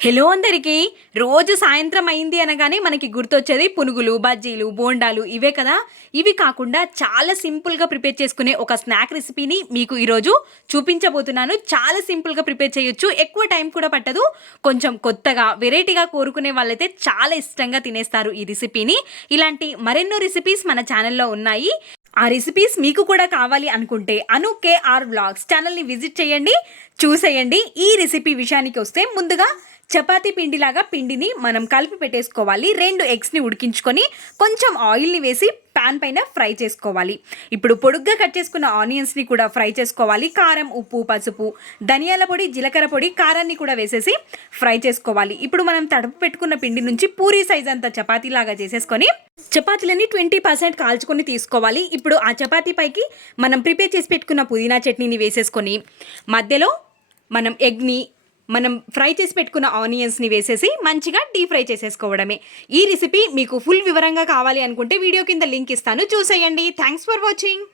Hello అందరికీ రోజు సాయంత్రం అయింది అనగానే మనకి గుర్తొచ్చేది పునుగులు బజ్జీలు బోండాలు ఇవే కదా. ఇవి కాకుండా చాలా సింపుల్గా ప్రిపేర్ చేసుకునే ఒక స్నాక్ రెసిపీని మీకు ఈరోజు చూపించబోతున్నాను. చాలా సింపుల్గా ప్రిపేర్ చేయొచ్చు ఎక్కువ టైం కూడా పట్టదు. కొంచెం కొత్తగా వెరైటీగా కోరుకునే వాళ్ళైతే చాలా ఇష్టంగా తినేస్తారు ఈ రెసిపీని. ఇలాంటి మరెన్నో రెసిపీస్ మన ఛానల్లో ఉన్నాయి. ఆ రెసిపీస్ మీకు కూడా కావాలి అనుకుంటే అను కేఆర్ వ్లాగ్స్ ఛానల్ని విజిట్ చేయండి చూసేయండి. ఈ రెసిపీ విషయానికి వస్తే ముందుగా చపాతీ పిండిలాగా పిండిని మనం కలిపి పెట్టేసుకోవాలి. రెండు ఎగ్స్ని ఉడికించుకొని కొంచెం ఆయిల్ని వేసి ప్యాన్ పైన ఫ్రై చేసుకోవాలి. ఇప్పుడు పొడుగ్గా కట్ చేసుకున్న ఆనియన్స్ని కూడా ఫ్రై చేసుకోవాలి. కారం ఉప్పు పసుపు ధనియాల పొడి జీలకర్ర పొడి కారాన్ని కూడా వేసేసి ఫ్రై చేసుకోవాలి. ఇప్పుడు మనం తడుపు పెట్టుకున్న పిండి నుంచి పూరీ సైజ్ అంత చపాతీలాగా చేసేసుకొని చపాతీలని ట్వంటీ పర్సెంట్ కాల్చుకొని తీసుకోవాలి. ఇప్పుడు ఆ చపాతీ పైకి మనం ప్రిపేర్ చేసి పెట్టుకున్న పుదీనా చట్నీని వేసేసుకొని మధ్యలో మనం ఎగ్ని మనం ఫ్రై చేసి పెట్టుకున్న ఆనియన్స్ని వేసేసి మంచిగా డీప్ ఫ్రై చేసేసుకోవడమే. ఈ రెసిపీ మీకు ఫుల్ వివరంగా కావాలి అనుకుంటే వీడియో కింద లింక్ ఇస్తాను. చూసేయండి. Thanks for watching.